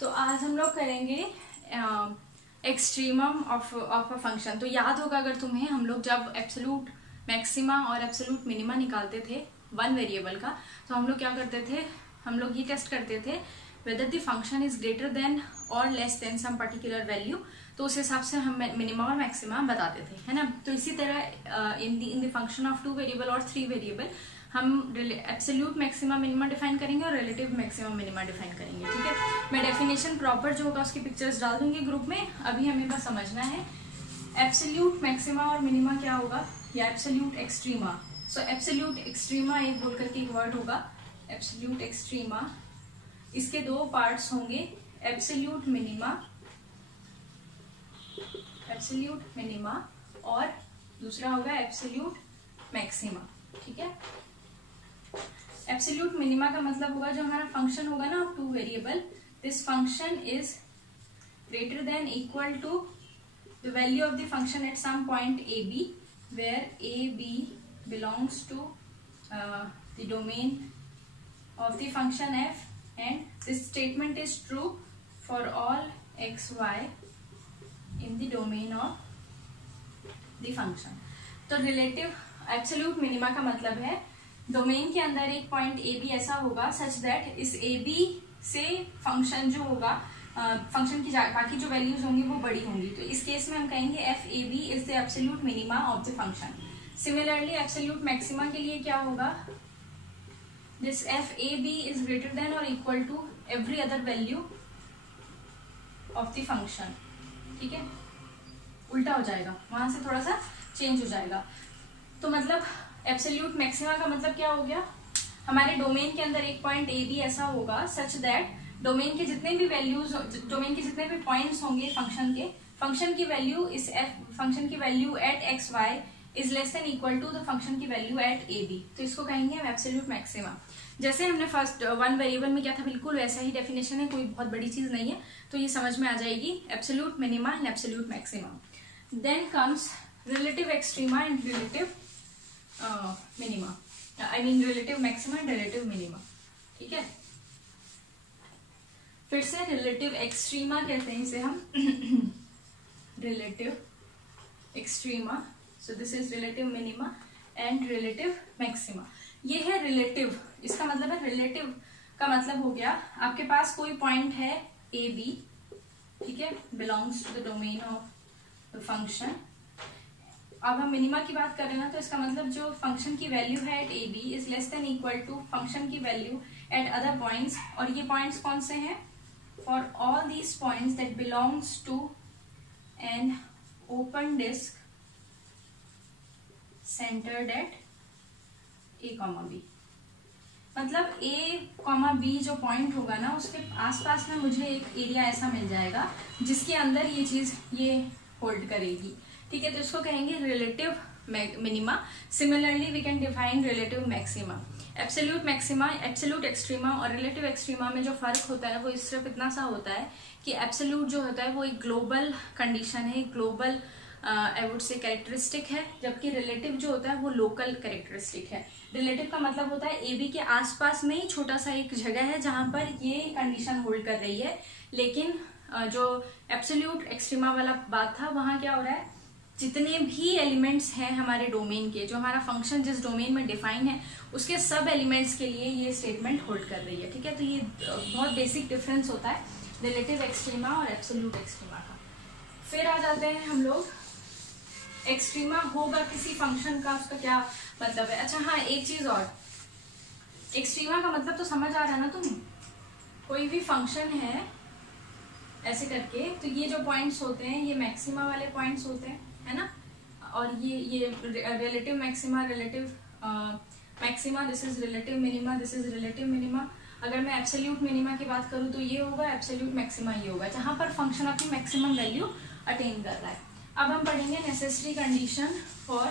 तो आज हम लोग करेंगे एक्सट्रीमम ऑफ अ फंक्शन। तो याद होगा अगर तुम्हें, हम लोग जब एब्सोल्यूट मैक्सिमा और एब्सोल्यूट मिनिमा निकालते थे वन वेरिएबल का, तो हम लोग क्या करते थे, हम लोग ये टेस्ट करते थे whether the function is greater than और less than some particular value. तो उस हिसाब से हम मिनिमा और मैक्सिमा बताते थे, है ना। तो इसी तरह in the function of two variable और थ्री वेरिएबल हम एब्सोल्यूट मैक्सिमा मिनिमा डिफाइन करेंगे और रिलेटिव मैक्सिमा मिनिमा डिफाइन करेंगे। ठीक है, मैं डेफिनेशन प्रॉपर जो होगा उसकी पिक्चर्स डाल दूंगी ग्रुप में। अभी हमें बस समझना है एब्सोल्यूट मैक्सिमा और मिनिमा क्या होगा, या एब्सोल्यूट एक्सट्रीमा। सो एब्सोल्यूट एक्सट्रीमा एक बोल करके एक वर्ड होगा, एब्सोल्यूट एक्सट्रीमा। इसके दो पार्ट्स होंगे, एब्सोल्यूट मिनिमा और दूसरा होगा एब्सोल्यूट मैक्सिमा। ठीक है, एब्सोल्यूट मिनिमा का मतलब होगा जो हमारा फंक्शन होगा ना two variable, this function is greater than equal to the value of the function at some point A B, where A B belongs to the domain of the function f, and this statement is true for all x y in the domain of the function। तो relative absolute minima का मतलब है domain के अंदर एक point A B ऐसा होगा such that इस ए बी से फंक्शन जो होगा, फंक्शन की बाकी जो वैल्यूज होंगी वो बड़ी होंगी। तो इस केस में हम कहेंगे F A B is the absolute minima of the function. Similarly absolute maxima के लिए क्या होगा, this f a b is greater than or equal to every other value of the function। ठीक है, उल्टा हो जाएगा, वहां से थोड़ा सा चेंज हो जाएगा। तो मतलब एब्सोल्यूट मैक्सिमा का मतलब क्या हो गया, हमारे डोमेन के अंदर एक पॉइंट ए बी ऐसा होगा सच दैट डोमेन के जितने भी वैल्यूज, डोमेन के जितने भी पॉइंट्स होंगे फंक्शन के, फंक्शन की वैल्यू इस फंक्शन की value at X Y is less than equal to the function की वैल्यू एट ए बी। तो इसको कहेंगे हम एब्सोल्यूट मैक्सिमा। जैसे हमने फर्स्ट वन वेरिएबल में क्या था, बिल्कुल वैसा ही डेफिनेशन है, कोई बहुत बड़ी चीज नहीं है। तो ये समझ में आ जाएगी, absolute minima and absolute maxima. Then comes relative extrema and relative minima, I mean relative maxima and relative minima. ठीक है, फिर से रिलेटिव एक्सट्रीमा कहते हैं इसे हम relative extrema. So this is relative minima and relative maxima. ये है रिलेटिव, इसका मतलब है रिलेटिव का मतलब हो गया आपके पास कोई पॉइंट है ए बी, ठीक है, belongs to the domain of the function. अब हम मिनिमा की बात कर रहे हैं ना, तो इसका मतलब जो फंक्शन की वैल्यू है at A B is less than equal to function की वैल्यू एट अदर पॉइंट्स। और ये पॉइंट्स कौन से हैं, for all these points that belongs to an open disc centred at A comma B. मतलब A comma B जो point होगा ना, उसके आसपास में मुझे एक एरिया ऐसा मिल जाएगा जिसके अंदर ये चीज ये होल्ड करेगी। ठीक है, तो इसको कहेंगे relative minima. Similarly we can define relative maxima. Absolute maxima, absolute extrema और रिलेटिव एक्सट्रीमा में जो फर्क होता है वो सिर्फ इतना सा होता है कि एब्सोल्यूट जो होता है वो एक ग्लोबल कंडीशन है, global I would say characteristic है, जबकि रिलेटिव जो होता है वो लोकल कैरेक्टरिस्टिक है। रिलेटिव का मतलब होता है ए बी के आसपास में ही छोटा सा एक जगह है जहां पर ये कंडीशन होल्ड कर रही है। लेकिन जो एब्सोल्यूट एक्सट्रीमा वाला बात था, वहां क्या हो रहा है, जितने भी एलिमेंट्स हैं हमारे डोमेन के, जो हमारा फंक्शन जिस डोमेन में डिफाइन है उसके सब एलिमेंट्स के लिए ये स्टेटमेंट होल्ड कर रही है। ठीक है, तो ये बहुत बेसिक डिफरेंस होता है रिलेटिव एक्सट्रीमा और एब्सोल्यूट एक्सट्रीमा का। फिर आ जाते हैं हम लोग, एक्सट्रीमा होगा किसी फंक्शन का, उसका क्या मतलब है। अच्छा हाँ, एक चीज और, एक्सट्रीमा का मतलब तो समझ आ रहा है ना तुम्हें, कोई भी फंक्शन है ऐसे करके, तो ये जो पॉइंट्स होते हैं ये मैक्सिमा वाले पॉइंट्स होते हैं, है ना। और ये relative maxima, relative maxima, this is relative minima, this is relative minima. अगर मैं एब्सोल्यूट मिनिमा की बात करूँ तो ये होगा, एब्सोल्यूट मैक्सिमा ये होगा, जहां पर फंक्शन अपनी मैक्सिमम वैल्यू अटेन कर रहा है। अब हम पढ़ेंगे necessary condition for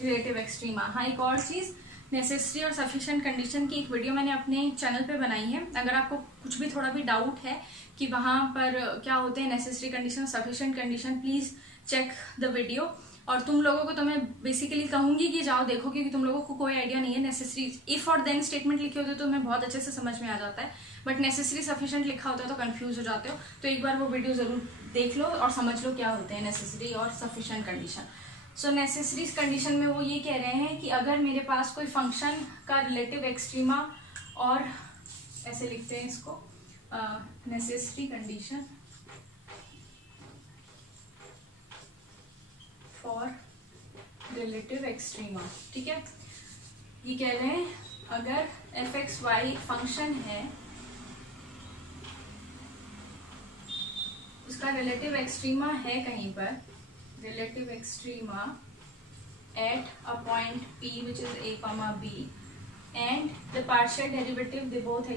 relative extrema. हाँ, एक और चीज, नेसेसरी और सफिशिएंट कंडीशन की एक वीडियो मैंने अपने चैनल पे बनाई है। अगर आपको कुछ भी थोड़ा भी डाउट है कि वहां पर क्या होते हैं necessary condition, sufficient condition, please check the video. और तुम लोगों को तो मैं बेसिकली कहूंगी कि जाओ देखो, क्योंकि तुम लोगों को कोई आइडिया नहीं है। नेसेसरी इफ और देन स्टेटमेंट लिखे होते तो तुम्हें बहुत अच्छे से समझ में आ जाता है, बट नेसेसरी सफिशिएंट लिखा होता है तो कंफ्यूज हो जाते हो। तो एक बार वो वीडियो जरूर देख लो और समझ लो क्या होते हैं नेसेसरी और सफिशिएंट कंडीशन। सो नेसेसरी कंडीशन में वो ये कह रहे हैं कि अगर मेरे पास कोई फंक्शन का रिलेटिव एक्सट्रीमा, और ऐसे लिखते हैं इसको, necessary condition for relative extrema, ठीक है। ये कह रहे हैं अगर fxy फंक्शन है, उसका रिलेटिव एक्सट्रीमा है कहीं पर, relative extrema at a point p which is a comma b and the partial derivative they both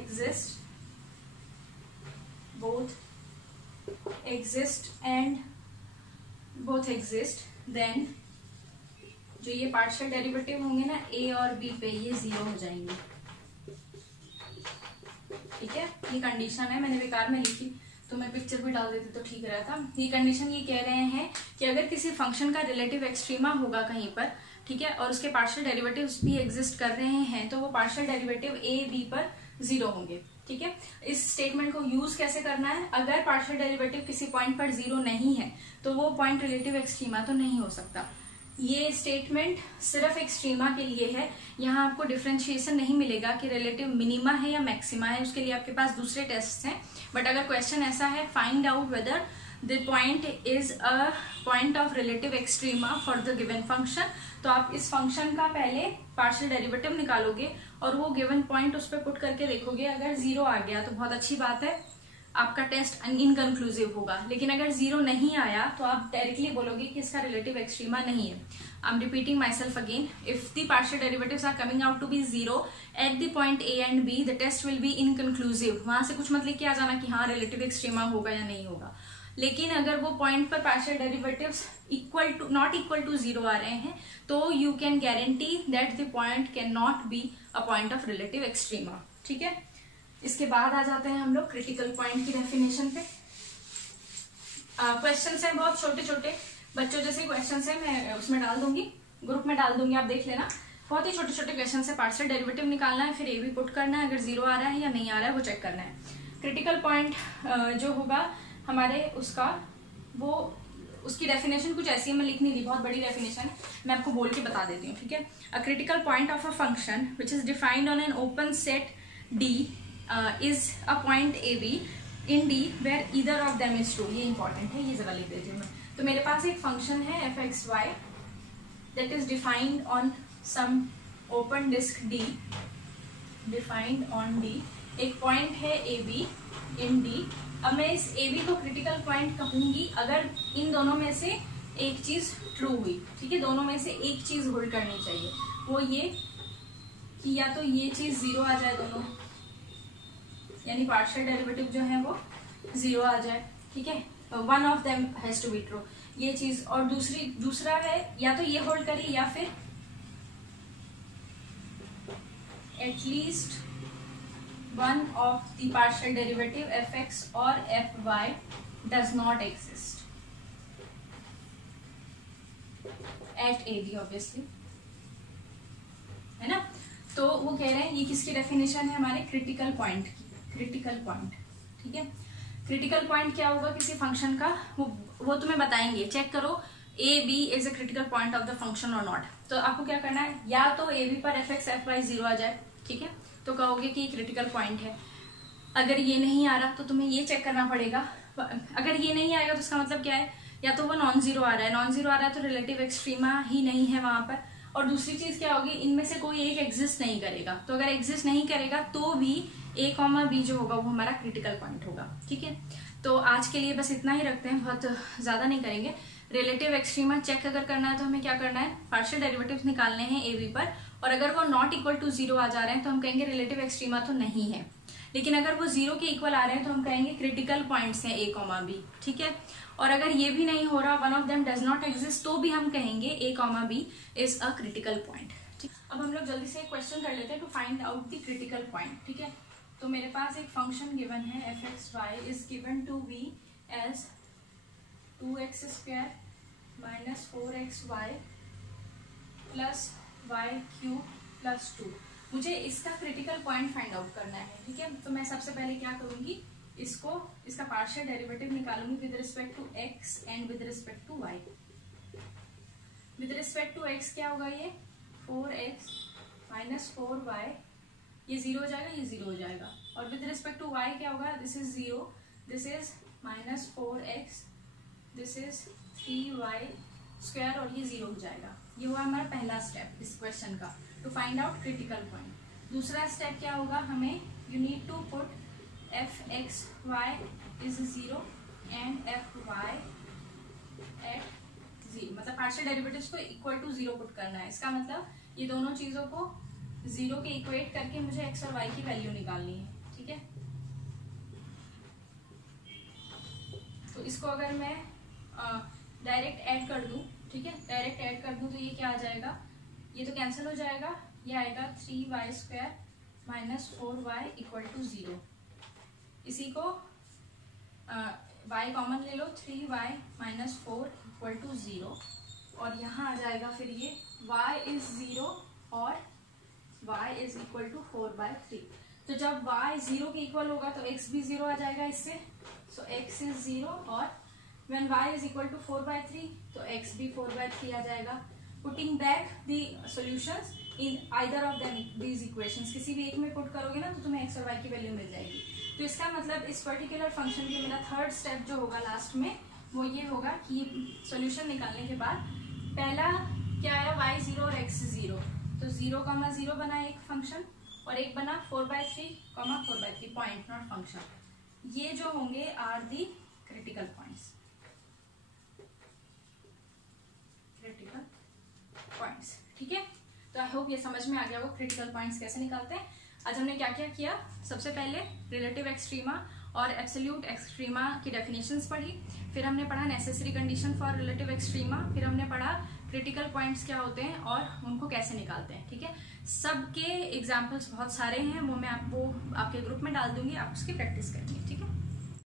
exist then जो ये पार्शियल डेरिवेटिव होंगे ना a और b पे, ये 0 हो जाएंगे, ठीक है। ये कंडीशन है, मैंने बेकार में लिखी तो मैं पिक्चर भी डाल देती तो ठीक रहता। ये कंडीशन ये कह रहे हैं कि अगर किसी फंक्शन का रिलेटिव एक्सट्रीमा होगा कहीं पर, ठीक है, और उसके पार्शियल डेरिवेटिव्स भी एग्जिस्ट कर रहे हैं, तो वो पार्शियल डेरिवेटिव a b पर 0 होंगे, ठीक है। इस स्टेटमेंट को यूज कैसे करना है, अगर पार्शियल डेरिवेटिव किसी पॉइंट पर 0 नहीं है तो वो पॉइंट रिलेटिव एक्सट्रीमा तो नहीं हो सकता। ये स्टेटमेंट सिर्फ एक्सट्रीमा के लिए है, यहाँ आपको डिफरेंशिएशन नहीं मिलेगा कि रिलेटिव मिनिमा है या मैक्सिमा है, उसके लिए आपके पास दूसरे टेस्ट हैं। बट अगर क्वेश्चन ऐसा है, find out whether the point is a point of relative extrema for the given function, तो आप इस फंक्शन का पहले पार्शियल डेरिवेटिव निकालोगे और वो गिवन पॉइंट उस पर पुट करके देखोगे। अगर 0 आ गया तो बहुत अच्छी बात है, आपका टेस्ट इनकंक्लूसिव होगा। लेकिन अगर 0 नहीं आया तो आप डायरेक्टली बोलोगे कि इसका रिलेटिव एक्सट्रीमा नहीं है। I am repeating myself again, if the partial derivatives are coming out to be 0 at the point a and b, the test will be inconclusive. वहां से कुछ मत लिख के आ जाना कि हाँ रिलेटिव एक्सट्रीमा होगा या नहीं होगा। लेकिन अगर वो पॉइंट पर partial derivatives not equal to 0 आ रहे हैं तो you can guarantee that the point can not be a point of relative extrema, ठीक है। इसके बाद आ जाते हैं हम लोग क्रिटिकल पॉइंट की डेफिनेशन पे। क्वेश्चंस हैं बहुत छोटे छोटे, बच्चों जैसे क्वेश्चंस हैं, मैं उसमें डाल दूंगी, ग्रुप में डाल दूंगी, आप देख लेना। बहुत ही छोटे छोटे क्वेश्चंस है, पार्शियल डेरिवेटिव निकालना है, फिर ए भी पुट करना है, अगर 0 आ रहा है या नहीं आ रहा है वो चेक करना है। क्रिटिकल पॉइंट जो होगा हमारे उसका, वो उसकी डेफिनेशन कुछ ऐसी है, मैं लिख नहीं रही, बहुत बड़ी डेफिनेशन है, मैं आपको बोल के बता देती हूँ, ठीक है। अ critical point of a function which is defined on an open set D is a point AB in D where either of them is true। ये इंपॉर्टेंट है, ये जरा लिख देती हूँ मैं। तो मेरे पास एक फंक्शन है fxy that is defined on some open disk D, defined on D, एक पॉइंट है AB in D। अब मैं इस AB को क्रिटिकल पॉइंट कहूंगी अगर इन दोनों में से एक चीज ट्रू हुई, ठीक है। दोनों में से एक चीज होल्ड करनी चाहिए, वो ये कि या तो ये चीज 0 आ जाए दोनों, यानी पार्शियल डेरिवेटिव जो है वो 0 आ जाए, ठीक है। One of them has to be true, ये चीज। और दूसरा है या तो ये होल्ड करी या फिर at least one of the partial derivative fx और fy does not exist at AB obviously, है ना। तो वो कह रहे हैं, ये किसकी डेफिनेशन है, हमारे क्रिटिकल पॉइंट की। क्रिटिकल पॉइंट, ठीक है। क्रिटिकल पॉइंट क्या होगा किसी फंक्शन का, वो तुम्हें बताएंगे, चेक करो A B is a critical point of the function और नॉट। तो आपको क्या करना है, या तो ए बी पर fx fy 0 आ जाए, ठीक है, तो कहोगे कि क्रिटिकल पॉइंट है। अगर ये नहीं आ रहा तो तुम्हें ये चेक करना पड़ेगा, अगर ये नहीं आएगा तो उसका मतलब क्या है, या तो वो नॉन जीरो आ रहा है, नॉन जीरो आ रहा है तो रिलेटिव एक्सट्रीमा ही नहीं है वहां पर। और दूसरी चीज क्या होगी, इनमें से कोई एक एग्जिस्ट नहीं करेगा, तो अगर एग्जिस्ट नहीं करेगा तो भी a, b जो होगा वो हमारा क्रिटिकल पॉइंट होगा, ठीक है। तो आज के लिए बस इतना ही रखते हैं, बहुत ज्यादा नहीं करेंगे। रिलेटिव एक्सट्रीमा चेक अगर करना है तो हमें क्या करना है, पार्शियल डेरिवेटिव्स निकालने हैं ए बी पर, और अगर वो नॉट इक्वल टू 0 आ जा रहे हैं तो हम कहेंगे रिलेटिव एक्सट्रीमा तो नहीं है। लेकिन अगर वो 0 के इक्वल आ रहे हैं तो हम कहेंगे क्रिटिकल पॉइंट्स हैं a, b, ठीक है। और अगर ये भी नहीं हो रहा, one of them does not exist, तो भी हम कहेंगे a, b is a critical point, ठीक। अब हम लोग जल्दी से एक क्वेश्चन कर लेते हैं to find out the critical point, ठीक है। तो मेरे पास एक फंक्शन गिवन है fxy is given to be as 2x² minus 4xy plus Y cube plus 2। मुझे इसका क्रिटिकल पॉइंट फाइंड आउट करना है, ठीक है। तो मैं सबसे पहले क्या करूंगी, इसका पार्शियल डेरिवेटिव निकालूंगी with respect to x and with respect to y। With respect to x क्या होगा, ये 4x माइनस 4y, ये 0 हो जाएगा, ये 0 हो जाएगा। और विद रिस्पेक्ट टू y क्या होगा, this is 0, this is minus 4x, this is 3y square, और ये 0 हो जाएगा। ये हुआ हमारा पहला स्टेप इस क्वेश्चन का, to find out critical point. दूसरा स्टेप क्या होगा, हमें you need to put f(x,y) is 0 and f(y) at 0, मतलब पार्शियल डेरिवेटिव्स को इक्वल टू 0 पुट करना है। इसका मतलब ये दोनों चीजों को 0 के इक्वेट करके मुझे x और y की वैल्यू निकालनी है, ठीक है। तो इसको अगर मैं डायरेक्ट ऐड कर दूं, ठीक है, डायरेक्ट ऐड कर दूं तो ये क्या आ जाएगा, ये तो कैंसिल हो जाएगा, ये आएगा 3y square minus 4y equal to 0। इसी को y कॉमन ले लो, 3y माइनस 4 इक्वल टू 0, और यहाँ आ जाएगा फिर ये y इज 0 और y इज इक्वल टू 4/3। तो जब y 0 के इक्वल होगा तो x भी 0 आ जाएगा इससे, सो x इज 0, और when y is equal to 4/3 तो x भी 4/3 आ जाएगा। Putting back the solutions in either of them these equations, किसी भी एक में पुट करोगे ना तो तुम्हें x और y की वैल्यू मिल जाएगी। तो इसका मतलब इस पर्टिकुलर फंक्शन के मेरा थर्ड स्टेप जो होगा लास्ट में, वो ये होगा कि सॉल्यूशन निकालने के बाद पहला क्या आया, y 0 और x 0, तो 0,0 बना एक फंक्शन, और एक बना 4/3, 4/3 पॉइंट नॉट फंक्शन। ये जो होंगे are the critical points, critical points, ठीक है। तो आई होप ये समझ में आ गया वो क्रिटिकल पॉइंट्स कैसे निकालते हैं। आज हमने क्या क्या किया, सबसे पहले रिलेटिव एक्सट्रीमा और एब्सोल्यूट एक्सट्रीमा की डेफिनेशंस पढ़ी, फिर हमने पढ़ा necessary condition for relative extrema, फिर हमने पढ़ा क्रिटिकल पॉइंट्स क्या होते हैं और उनको कैसे निकालते हैं, ठीक है। सबके एग्जाम्पल्स बहुत सारे हैं, वो मैं आपको आपके ग्रुप में डाल दूंगी, आप उसकी प्रैक्टिस करेंगे, ठीक है।